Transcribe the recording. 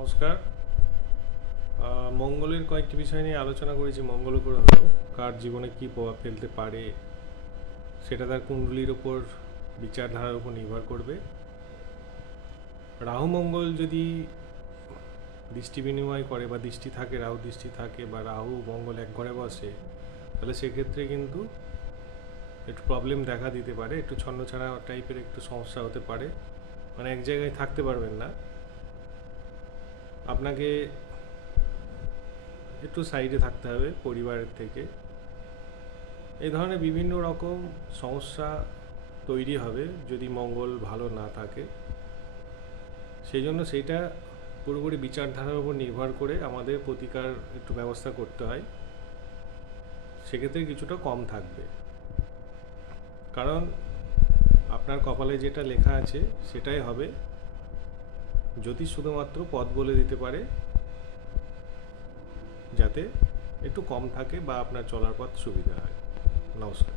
নমস্কার। মঙ্গলের কয়েকটি বিষয় নিয়ে আলোচনা করেছি। মঙ্গল গ্রহ কার জীবনে কী প্রভাব ফেলতে পারে সেটা তার কুণ্ডলির ওপর, বিচারধারার উপর নির্ভর করবে। রাহু মঙ্গল যদি দৃষ্টি বিনিময় করে বা দৃষ্টি থাকে, রাহু দৃষ্টি থাকে বা রাহু মঙ্গল এক ঘরে বসে, তাহলে সেক্ষেত্রে কিন্তু একটু প্রবলেম দেখা দিতে পারে, একটু ছন্নছাড়া টাইপের একটু সমস্যা হতে পারে, মানে এক জায়গায় থাকতে পারবেন না। আপনাকে একটু সাইডে থাকতে হবে পরিবারের থেকে। এই ধরনের বিভিন্ন রকম সমস্যা তৈরি হবে যদি মঙ্গল ভালো না থাকে। সেই জন্য সেইটা পুরোপুরি বিচারধারার উপর নির্ভর করে আমাদের প্রতিকার একটু ব্যবস্থা করতে হয়। সেক্ষেত্রে কিছুটা কম থাকবে, কারণ আপনার কপালে যেটা লেখা আছে সেটাই হবে। যদি শুধুমাত্র পথ বলে দিতে পারে যাতে একটু কম থাকে বা আপনার চলার পথ সুবিধা হয়। নমস্কার।